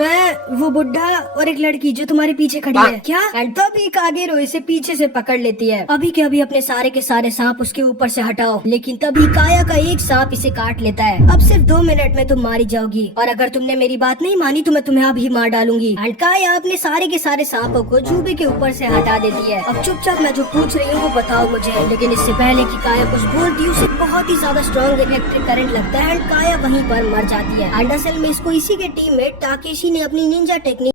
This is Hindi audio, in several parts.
मैं वो बुढ़ा और एक लड़की जो तुम्हारे पीछे खड़ी है क्या? एंड तभी कागेरो इसे पीछे से पकड़ लेती है। अभी के अभी अपने सारे के सारे सांप उसके ऊपर से हटाओ। लेकिन तभी काया का एक सांप इसे काट लेता है। अब सिर्फ 2 मिनट में तुम मारी जाओगी और अगर तुमने मेरी बात नहीं मानी तो मैं तुम्हें अभी मार डालूंगी। एंड काया अपने सारे के सारे सांपों को जूबे के ऊपर से हटा देती है। अब चुपचाप मैं जो पूछ रही हूँ वो बताओ मुझे। लेकिन इससे पहले कि काया कुछ बोलती है उसे बहुत ही ज्यादा स्ट्रॉन्ग इलेक्ट्रिक करंट लगता है एंड काया वहीं पर मर जाती है। एंड असल में इसको इसी के टीममेट टाकेशी ने अपनी निंजा टेक्निक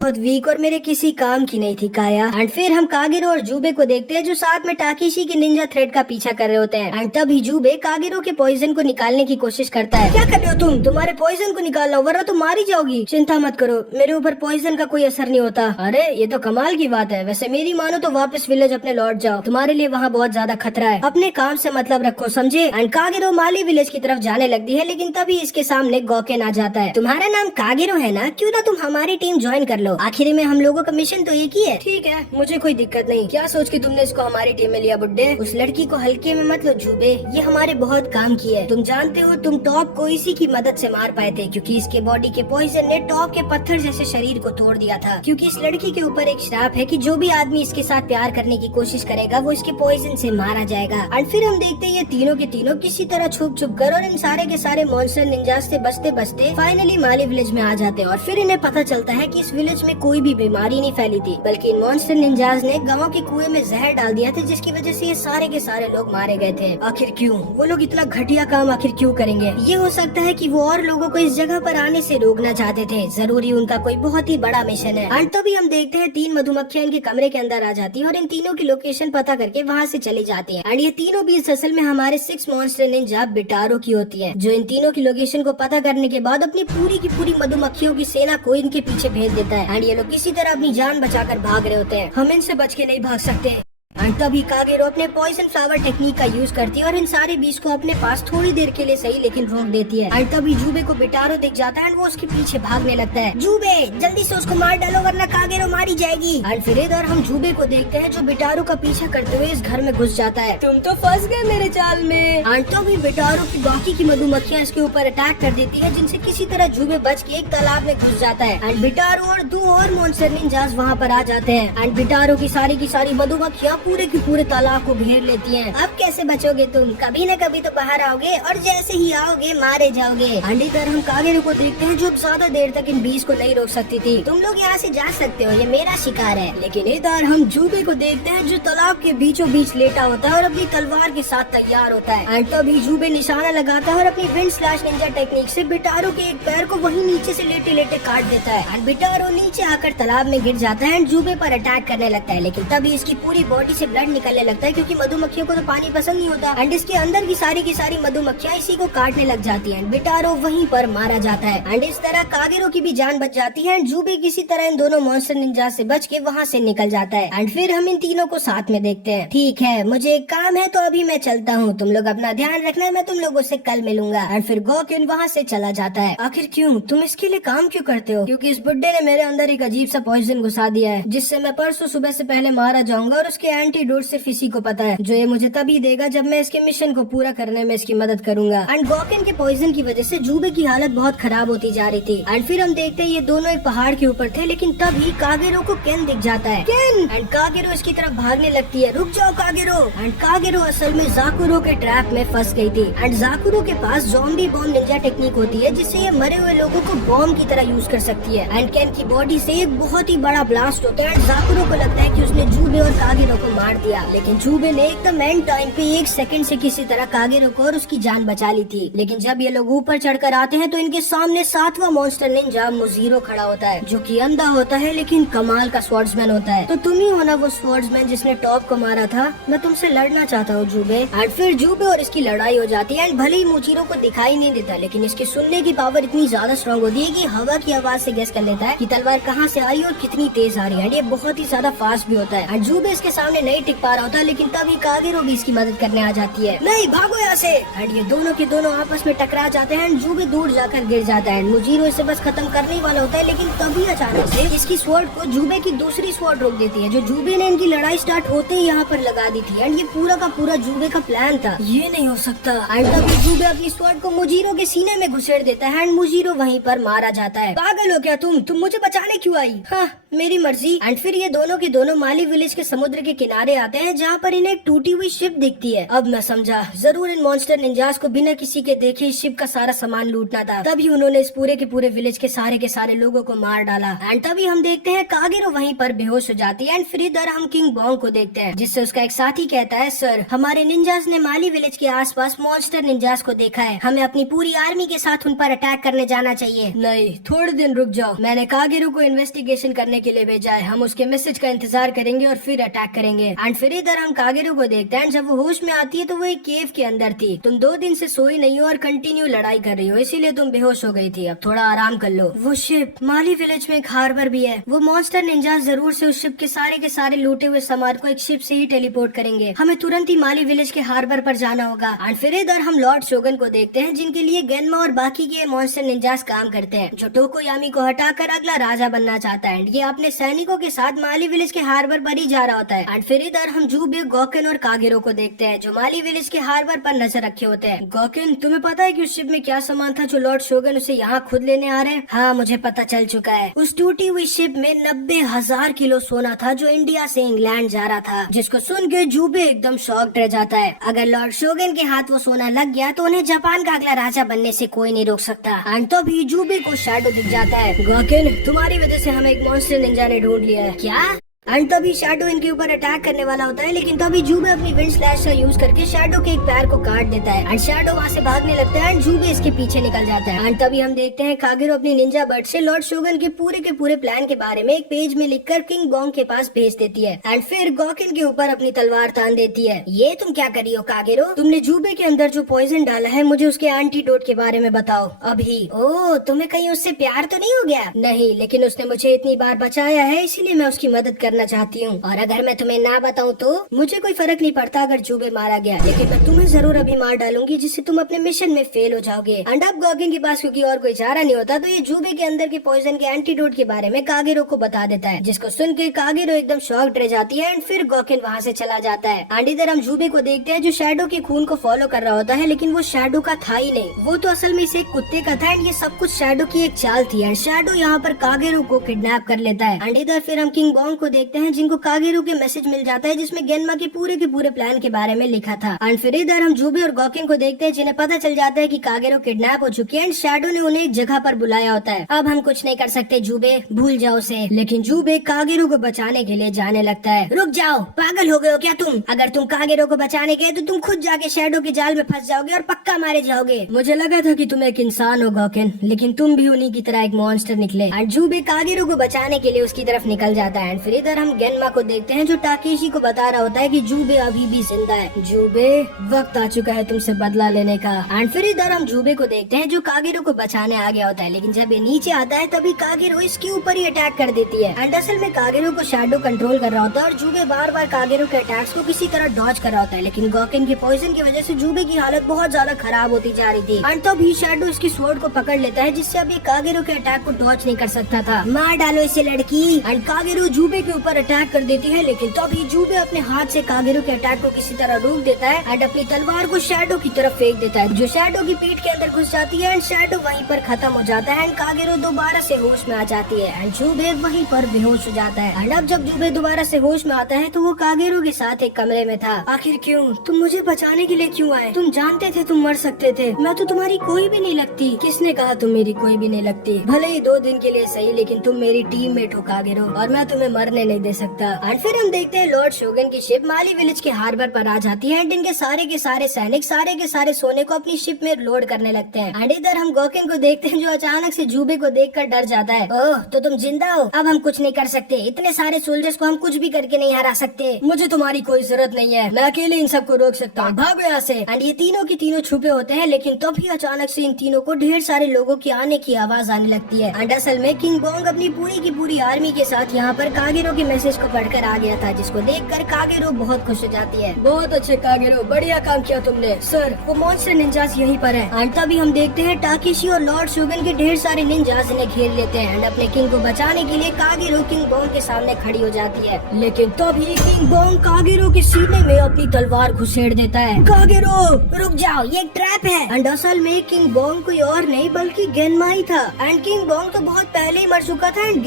बहुत वीक और मेरे किसी काम की नहीं थी काया। एंड फिर हम कागेरो और जूबे को देखते हैं जो साथ में टाकेशी के निंजा थ्रेड का पीछा कर रहे होते हैं। एंड तभी जूबे कागेरो के पॉइजन को निकालने की कोशिश करता है। क्या कर रहे हो तुम? तुम्हारे पॉइजन को निकाल लो वरना तुम मारी जाओगी। चिंता मत करो, मेरे ऊपर पॉइजन का कोई असर नहीं होता। अरे ये तो कमाल की बात है। वैसे मेरी मानो तो वापस विलेज अपने लौट जाओ, तुम्हारे लिए वहाँ बहुत ज्यादा खतरा है। अपने काम से मतलब रखो, समझे? एंड कागेरो माली विलेज की तरफ जाने लगती है लेकिन तभी इसके सामने गौकेन आ जाता है। तुम्हारा नाम कागेरो है ना, क्यों ना तुम हमारी टीम ज्वाइन कर लो। आखिर में हम लोगों का मिशन तो एक ही है। ठीक है, मुझे कोई दिक्कत नहीं। क्या सोच के तुमने इसको हमारी टीम में लिया बुड्ढे? उस लड़की को हल्के में मत लो जूबे, ये हमारे बहुत काम की है। तुम जानते हो तुम टॉप को इसी की मदद से मार पाए थे क्योंकि इसके बॉडी के पॉइजन ने टॉप के पत्थर जैसे शरीर को तोड़ दिया था। क्योंकि इस लड़की के ऊपर एक श्राप है कि जो भी आदमी इसके साथ प्यार करने की कोशिश करेगा वो इसके पॉइजन से मारा जाएगा। और फिर हम देखते हैं ये तीनों के तीनों किसी तरह छुप छुप कर और इन सारे के सारे मॉन्स्टर निंजास से बचते बचते फाइनली माली विलेज में आ जाते हैं। और फिर इन्हें पता चलता है कि इस विलेज में कोई भी बीमारी नहीं फैली थी बल्कि इन मॉन्स्टर निंजास ने गांव के कुएं में जहर डाल दिया था जिसकी वजह से ये सारे के सारे लोग मारे गए थे। आखिर क्यों? वो लोग इतना घटिया काम आखिर क्यों करेंगे? ये हो सकता है कि वो और लोगों को इस जगह पर आने से रोकना चाहते थे। जरूरी उनका कोई बहुत ही बड़ा मिशन है। एंड तभी हम देखते हैं 3 मधुमक्खियां इनके कमरे के अंदर आ जाती है और इन तीनों की लोकेशन पता करके वहाँ से चली जाती है। एंड ये तीनों भी असल में हमारे 6 मॉन्स्टर निंजा बिटारो की होती है जो इन तीनों की लोकेशन को पता करने के बाद अपनी पूरी की पूरी मधुमक्खियों की सेना को इनके पीछे भेज देता है। एंड ये लोग किसी तरह अपनी जान बचाकर भाग रहे होते हैं। हम इनसे बच के नहीं भाग सकते। एंड तभी कागेरो अपने पॉइजन फ्लावर टेक्निक का यूज करती है और इन सारे बीज को अपने पास थोड़ी देर के लिए सही लेकिन रोक देती है। एंड तभी जूबे को बिटारो दिख जाता है और वो उसके पीछे भागने लगता है। जूबे जल्दी से उसको मार डालो वरना कागेरो मारी जाएगी। एंड फिर इधर हम जूबे को देखते हैं जो बिटारो का पीछा करते हुए इस घर में घुस जाता है। तुम तो फंस गए मेरे चाल में। एंड तभी बिटारो की बाकी की मधुमक्खियां इसके ऊपर अटैक कर देती है जिनसे किसी तरह जूबे बच के एक तालाब में घुस जाता है। एंड बिटारो और 2 और मॉन्स्टर निंजास वहाँ पर आ जाते हैं। एंड बिटारो की सारी मधुमक्खियां पूरे की पूरे तालाब को घेर लेती हैं। अब कैसे बचोगे तुम? कभी न कभी तो बाहर आओगे और जैसे ही आओगे मारे जाओगे। एंड इधर हम कागेरो को देखते हैं जो ज्यादा देर तक इन बीज को नहीं रोक सकती थी। तुम लोग यहाँ से जा सकते हो, ये मेरा शिकार है। लेकिन इधर हम जूबे को देखते हैं जो तालाब के बीचों बीच लेटा होता है और अपनी तलवार के साथ तैयार होता है। एंड तभी जूबे निशाना लगाता है और अपनी विंड स्लैश निंजा टेक्निक से बिटारो के एक पैर को वही नीचे से लेटे लेटे काट देता है। एंड बिटारो नीचे आकर तालाब में गिर जाता है एंड जूबे पर अटैक करने लगता है। लेकिन तभी इसकी पूरी बॉडी से ब्लड निकलने लगता है क्योंकि मधुमक्खियों को तो पानी पसंद नहीं होता। एंड इसके अंदर की सारी मधुमक्खियां इसी को काटने लग जाती हैं। बिटारो वहीं पर मारा जाता है। एंड इस तरह कागेरो की भी जान बच जाती है। एंड जूबे किसी तरह इन दोनों मॉन्स्टर निंजा से बच के वहाँ से निकल जाता है। एंड फिर हम इन तीनों को साथ में देखते हैं। ठीक है, मुझे एक काम है तो अभी मैं चलता हूँ, तुम लोग अपना ध्यान रखना, मैं तुम लोगों से कल मिलूंगा। एंड फिर गौकेन वहाँ से चला जाता है। आखिर क्यों? तुम इसके लिए काम क्यों करते हो? क्योंकि इस बुड्ढे ने मेरे अंदर एक अजीब सा पॉइजन घुसा दिया है जिससे मैं परसों सुबह से पहले मारा जाऊंगा और उसके एंटीडोट सिर्फ इसी को पता है जो ये मुझे तभी देगा जब मैं इसके मिशन को पूरा करने में इसकी मदद करूंगा। एंड गौकेन के पॉइजन की वजह से जूबे की हालत बहुत खराब होती जा रही थी। एंड फिर हम देखते हैं ये दोनों एक पहाड़ के ऊपर थे लेकिन तभी कागेरो को केन दिख जाता है। केन! एंड कागेरो इसकी तरफ भागने लगती है। रुक जाओ कागेरो! एंड कागेरो असल में जाकुरो के ट्रैप में फंस गई थी। एंड जाकुरो के पास ज़ॉम्बी बॉम्ब निंजा टेक्निक होती है जिससे ये मरे हुए लोगों को बॉम्ब की तरह यूज कर सकती है। एंड केन की बॉडी से एक बहुत ही बड़ा ब्लास्ट होता है। जाकुरो को लगता है कि उसने जूबे और कागेरो को मार दिया लेकिन जूबे ने एकदम एंड टाइम पे 1 सेकंड से किसी तरह कागेरो को और उसकी जान बचा ली थी। लेकिन जब ये लोग ऊपर चढ़कर आते हैं तो इनके सामने 7वां मॉन्स्टर निंजा मोजीरो खड़ा होता है जो कि अंधा होता है लेकिन कमाल का स्वॉर्ड्समैन होता है। तो तुम ही हो ना वो स्वॉर्ड्समैन जिसने टॉप को मारा था? मैं तुमसे लड़ना चाहता हूँ जूबे। एंड फिर जूबे और इसकी लड़ाई हो जाती है। एंड भले ही मोजीरो को दिखाई नहीं देता लेकिन इसके सुनने की पावर इतनी ज्यादा स्ट्रॉन्ग होती है कि हवा की आवाज से गेस कर लेता है कि तलवार कहाँ से आई और कितनी तेज आ रही है। ये बहुत ही ज्यादा फास्ट भी होता है। एंड जूबे इसके सामने नहीं टिक पा रहा होता, लेकिन तभी कागेरो भी इसकी मदद करने आ जाती है। नहीं, भागो यहाँ से। एंड ये दोनों के दोनों आपस में टकरा जाते हैं। जुबे दूर जाकर गिर जाता है। मुजीरो इसे बस खत्म करने वाला होता है, लेकिन तभी अचानक से इसकी स्वॉर्ड को जुबे की दूसरी स्वॉर्ड रोक देती है, जो जुबे ने इनकी लड़ाई स्टार्ट होते ही यहाँ पर लगा दी थी। एंड ये पूरा का पूरा जुबे का प्लान था, ये नहीं हो सकता। एंड तभी जुबे अपनी स्वॉर्ड को मुजीरो के सीने में घुसेड़ देता है एंड मुजीरो वहीं पर मारा जाता है। पागल हो क्या तुम मुझे बचाने क्यों आई? हाँ, मेरी मर्जी। एंड फिर ये दोनों के दोनों माली विलेज के समुद्र के किनारे आते हैं, जहाँ पर इन्हें एक टूटी हुई शिप दिखती है। अब मैं समझा, जरूर इन मॉन्स्टर निंजास को बिना किसी के देखे इस शिप का सारा सामान लूटना था, तभी उन्होंने इस पूरे के पूरे विलेज के सारे लोगों को मार डाला। एंड तभी हम देखते हैं कागेरो वहीं पर बेहोश हो जाती है। एंड फिर इधर हम किंग बोंग को देखते हैं, जिससे उसका एक साथी कहता है, सर, हमारे निंजास ने माली विलेज के आसपास मॉन्स्टर निंजास को देखा है, हमें अपनी पूरी आर्मी के साथ उन पर अटैक करने जाना चाहिए। नहीं, थोड़े दिन रुक जाओ, मैंने कागेरो को इन्वेस्टिगेशन करने के लिए भेजा है, हम उसके मैसेज का इंतजार करेंगे और फिर अटैक करेंगे। एंड फिर इधर हम कागेरो को देखते हैं। जब वो होश में आती है तो वो एक केव के अंदर थी। तुम 2 दिन से सोई नहीं हो और कंटिन्यू लड़ाई कर रही हो, इसीलिए तुम बेहोश हो गई थी, अब थोड़ा आराम कर लो। वो शिप, माली विलेज में एक हार्बर भी है, वो मॉन्स्टर निंजास जरूर से उस शिप के सारे लूटे हुए सामान को एक शिप से ही टेलीपोर्ट करेंगे, हमें तुरंत ही माली विलेज के हार्बर पर जाना होगा। एंड फिर इधर हम लॉर्ड शोगन को देखते हैं, जिनके लिए गेनमा और बाकी के मॉन्स्टर निंजास काम करते हैं, जो टोकोयामी को हटाकर अगला राजा बनना चाहता है। ये अपने सैनिकों के साथ माली विलेज के हार्बर पर ही जा रहा होता है। एंड फिर इधर हम जुबे, गोकेन और कागेरो को देखते हैं, जो माली विलेज के हार्बर पर नजर रखे होते हैं। गोकेन, तुम्हें पता है कि उस शिप में क्या सामान था जो लॉर्ड शोगन उसे यहाँ खुद लेने आ रहे हैं? हाँ, मुझे पता चल चुका है। उस टूटी हुई शिप में 90,000 किलो सोना था, जो इंडिया से इंग्लैंड जा रहा था, जिसको सुन के जुबे एकदम शॉक्ड रह जाता है। अगर लॉर्ड शोगन के हाथ वो सोना लग गया तो उन्हें जापान का अगला राजा बनने से कोई नहीं रोक सकता। एंड तभी जुबे को शैडो दिख जाता है। गोकेन, तुम्हारी वजह से हमें एक मॉन्स्टर निंजा ने ढूंढ लिया है। क्या? एंड तभी शैडो इनके ऊपर अटैक करने वाला होता है, लेकिन तभी जुबे अपनी विंड स्लैश का यूज करके शैडो के एक पैर को काट देता है। एंड शैडो वहाँ से भागने लगता है एंड जुबे इसके पीछे निकल जाता है। एंड तभी हम देखते हैं कागेरो अपनी निंजा बर्ड से लॉर्ड शोगन के पूरे प्लान के बारे में एक पेज में लिखकर किंग बोंग के पास भेज देती है। एंड फिर गोकेन के ऊपर अपनी तलवार तान देती है। ये तुम क्या कर रही हो कागेरो? तुमने जुबे के अंदर जो पॉइजन डाला है, मुझे उसके एंटीडोट के बारे में बताओ अभी। ओह, तुम्हें कहीं उससे प्यार तो नहीं हो गया? नहीं, लेकिन उसने मुझे इतनी बार बचाया है, इसीलिए मैं उसकी मदद करना चाहती हूँ। और अगर मैं तुम्हें ना बताऊं तो मुझे कोई फर्क नहीं पड़ता अगर जुबे मारा गया, लेकिन मैं तुम्हें जरूर अभी मार डालूंगी, जिससे तुम अपने मिशन में फेल हो जाओगे। एंड अब गोकेन के पास क्योंकि और कोई चारा नहीं होता, तो ये जुबे के अंदर के पॉइजन के एंटीडोट के बारे में कागेरो को बता देता है, जिसको सुन के कागेरो एकदम शॉक्ड रह जाती है। एंड फिर गोकेन वहाँ से चला जाता है। एंड इधर हम जुबे को देखते हैं, जो शैडो के खून को फॉलो कर रहा होता है, लेकिन वो शैडो का था ही नहीं, वो तो असल में इसे एक कुत्ते का था। एंड ये सब कुछ शैडो की एक चाल थी। एंड शैडो यहाँ पर कागेरो को किडनैप कर लेता है। एंड इधर फिर हम किंग बोंग को देखते हैं, जिनको कागेरो के मैसेज मिल जाता है, जिसमें गेनमा के पूरे प्लान के बारे में लिखा था। एंड फिर इधर हम जुबे और गोकेन को देखते हैं, जिन्हें पता चल जाता है कि कागेरो किडनैप हो चुकी है एंड शैडो ने उन्हें एक जगह पर बुलाया होता है। अब हम कुछ नहीं कर सकते जुबे, भूल जाओ उसे। लेकिन जुबे कागेरो को बचाने के लिए जाने लगता है। रुक जाओ, पागल हो गए हो क्या तुम? अगर तुम कागेरो को बचाने गए तो तुम खुद जाके शैडो के जाल में फंस जाओगे और पक्का मारे जाओगे। मुझे लगा था कि तुम एक इंसान हो गोकेन, लेकिन तुम भी उन्हीं की तरह एक मॉन्स्टर निकले। एंड जुबे कागेरो को बचाने के लिए उसकी तरफ निकल जाता है। एंड फिर इधर हम गेनमा को देखते हैं, जो टाकेशी को बता रहा होता है कि जुबे अभी भी जिंदा है। जुबे, वक्त आ चुका है तुमसे बदला लेने का। एंड फिर इधर हम जुबे को देखते हैं, जो कागेरो को बचाने आ गया होता है, लेकिन जब ये नीचे आता है तभी कागेरो इसके ऊपर ही अटैक कर देती है। एंड असल में कागेरो को शैडो कंट्रोल कर रहा होता है और जुबे बार बार कागेरो के अटैक्स को किसी तरह डॉज कर रहा होता है, लेकिन गोकेन के पॉइजन की वजह से जुबे की हालत बहुत ज्यादा खराब होती जा रही थी। एंड तभी शैडो इसकी स्वॉर्ड को पकड़ लेता है, जिससे अब ये कागेरो के अटैक को डॉज नहीं कर सकता था। मार डालो इसे लड़की। एंड कागेरो जुबे के ऊपर अटैक कर देती है, लेकिन तभी जुबे अपने हाथ से कागेरो के अटैक को किसी तरह रोक देता है एंड अपनी तलवार को शैडो की तरफ फेंक देता है, जो शैडो की पीठ के अंदर घुस जाती है। एंड शैडो वहीं पर खत्म हो जाता है एंड कागेरो दोबारा से होश में आ जाती है एंड जुबे वहीं पर बेहोश हो जाता है। एंड अब जब जुबे दोबारा से होश में आता है तो वो कागेरो के साथ एक कमरे में था। आखिर क्यों? तुम मुझे बचाने के लिए क्यों आए? तुम जानते थे तुम मर सकते थे, मैं तो तुम्हारी कोई भी नहीं लगती। किसने कहा तुम मेरी कोई भी नहीं लगती? भले ही 2 दिन के लिए सही, लेकिन तुम मेरी टीममेट हो कागेरो, और मैं तुम्हें मरने नहीं दे सकता। एंड फिर हम देखते हैं लॉर्ड शोगन की शिप माली विलेज के हार्बर पर आ जाती है एंड इनके सारे सैनिक सारे के सारे सोने को अपनी शिप में लोड करने लगते हैं। एंड इधर हम गोकेन को देखते हैं, जो अचानक से जुबे को देखकर डर जाता है। ओह, तो तुम जिंदा हो? अब हम कुछ नहीं कर सकते, इतने सारे सोल्जर्स को हम कुछ भी करके नहीं हरा सकते। मुझे तुम्हारी कोई जरूरत नहीं है, मैं अकेले इन सबको रोक सकता हूँ, भागो यहाँ से। एंड ये तीनों की तीनों छुपे होते हैं, लेकिन तभी अचानक से इन तीनों को ढेर सारे लोगों की आने की आवाज आने लगती है। एंड असल में किंग बोंग अपनी पूरी की पूरी आर्मी के साथ यहाँ पर कागेरो के मैसेज को पढ़कर आ गया था, जिसको देखकर कागेरो बहुत खुश हो जाती है। बहुत अच्छे कागेरो, बढ़िया काम किया तुमने। सर वो मॉन्स्टर निंजास यहीं पर है। एंड तभी हम देखते हैं टाकेशी और लॉर्ड शोगन के ढेर सारे निंजास इन्हें घेर लेते हैं एंड अपने किंग को बचाने के लिए कागेरो किंग बोंग के सामने खड़ी हो जाती है। लेकिन तभी किंग बोंग कागेरो के सीने में अपनी तलवार घुसेड़ देता है। कागेरो रुक जाओ, ये एक ट्रैप है। एंड असल में किंग बोंग कोई और नहीं बल्कि गेनमाई था। एंड किंग बोंग तो बहुत पहले ही मर चुका था एंड